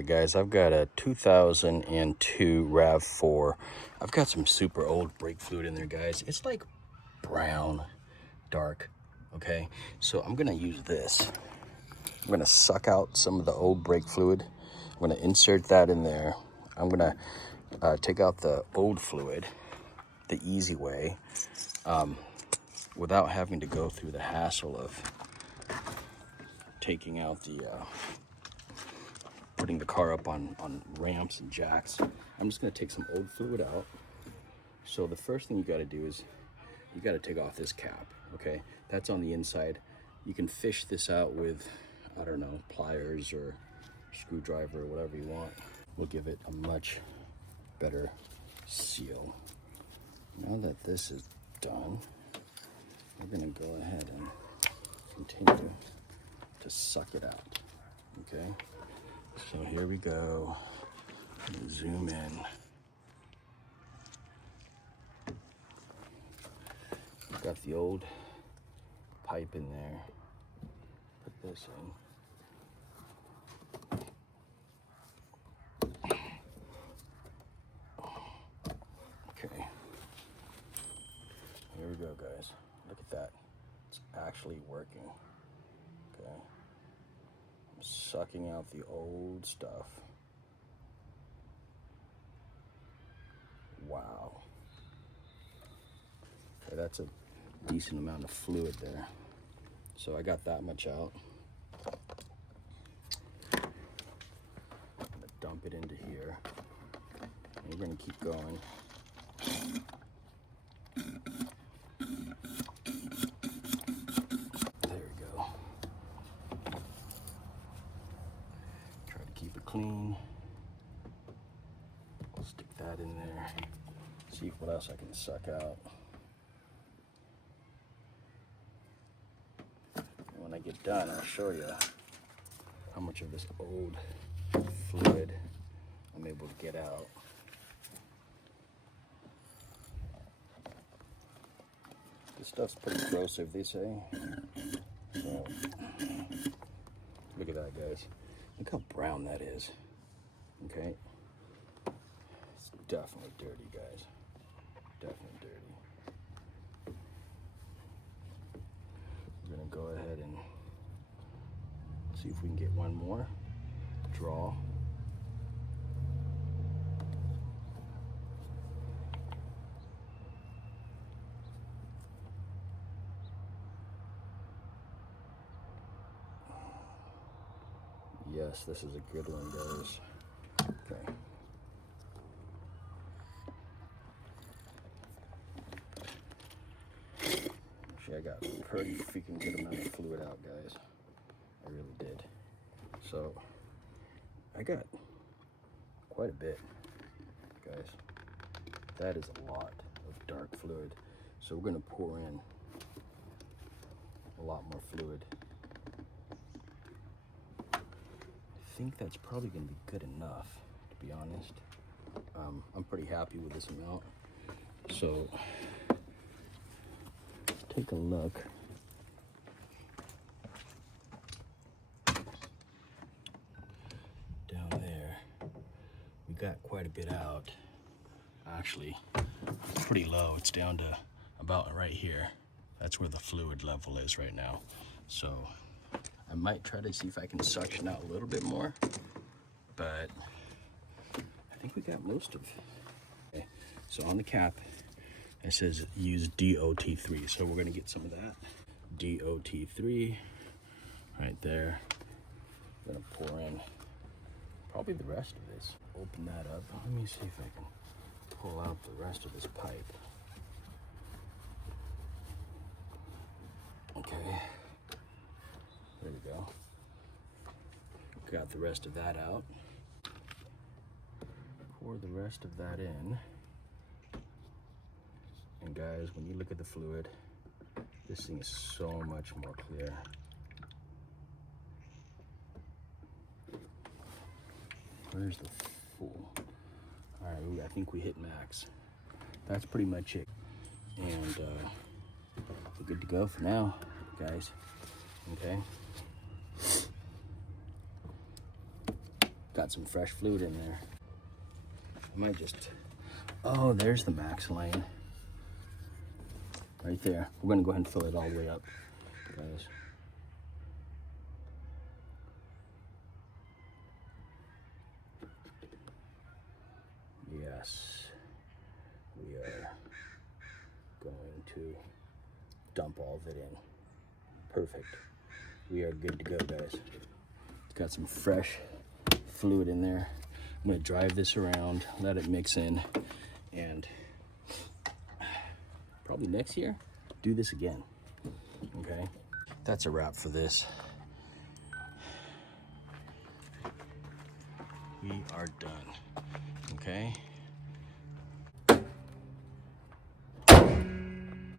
Alright guys, I've got a 2002 RAV4. I've got some super old brake fluid in there, guys. It's like brown, dark, okay? So I'm gonna use this. I'm gonna suck out some of the old brake fluid. I'm gonna insert that in there. I'm gonna take out the old fluid the easy way without having to go through the hassle of taking out the putting the car up on ramps and jacks. I'm just gonna take some old fluid out. So the first thing you gotta do is you gotta take off this cap, okay? That's on the inside. You can fish this out with, I don't know, pliers or screwdriver or whatever you want. We'll give it a much better seal. Now that this is done, we're gonna go ahead and continue to suck it out, okay? So here we go. Zoom in. Got the old pipe in there. Put this in. Okay. Here we go, guys. Look at that. It's actually working. Okay. Sucking out the old stuff. Wow. Okay, that's a decent amount of fluid there. So I got that much out. I'm gonna dump it into here. And we're gonna keep going. Clean. I'll stick that in there. See what else I can suck out. And when I get done, I'll show you how much of this old fluid I'm able to get out. This stuff's pretty corrosive, they say. So, look at that, guys. Look how brown that is, okay? It's definitely dirty, guys. Definitely dirty. We're gonna go ahead and see if we can get one more draw. Yes, this is a good one, guys. Okay. Actually, I got a pretty freaking good amount of fluid out, guys. I really did. So, I got quite a bit, guys. That is a lot of dark fluid. So we're gonna pour in a lot more fluid. I think that's probably going to be good enough, to be honest. I'm pretty happy with this amount. So, take a look. Down there, we got quite a bit out. Actually, it's pretty low. It's down to about right here. That's where the fluid level is right now. So, I might try to see if I can suction out a little bit more, but I think we got most of it. Okay, so on the cap, it says use DOT3, so we're gonna get some of that. DOT3, right there. I'm gonna pour in probably the rest of this. Open that up. Let me see if I can pull out the rest of this pipe. Okay. There we go. Got the rest of that out. Pour the rest of that in. And guys, when you look at the fluid, this thing is so much more clear. Where's the full? All right, I think we hit max. That's pretty much it. And we're good to go for now, guys. Okay. got some fresh fluid in there. I might just, oh, there's the max lane. Right there. We're gonna go ahead and fill it all the way up, guys. Yes, we are going to dump all of it in. Perfect. We are good to go, guys. It's got some fresh fluid in there. I'm gonna drive this around, let it mix in, and probably next year, do this again, okay? That's a wrap for this. We are done, okay?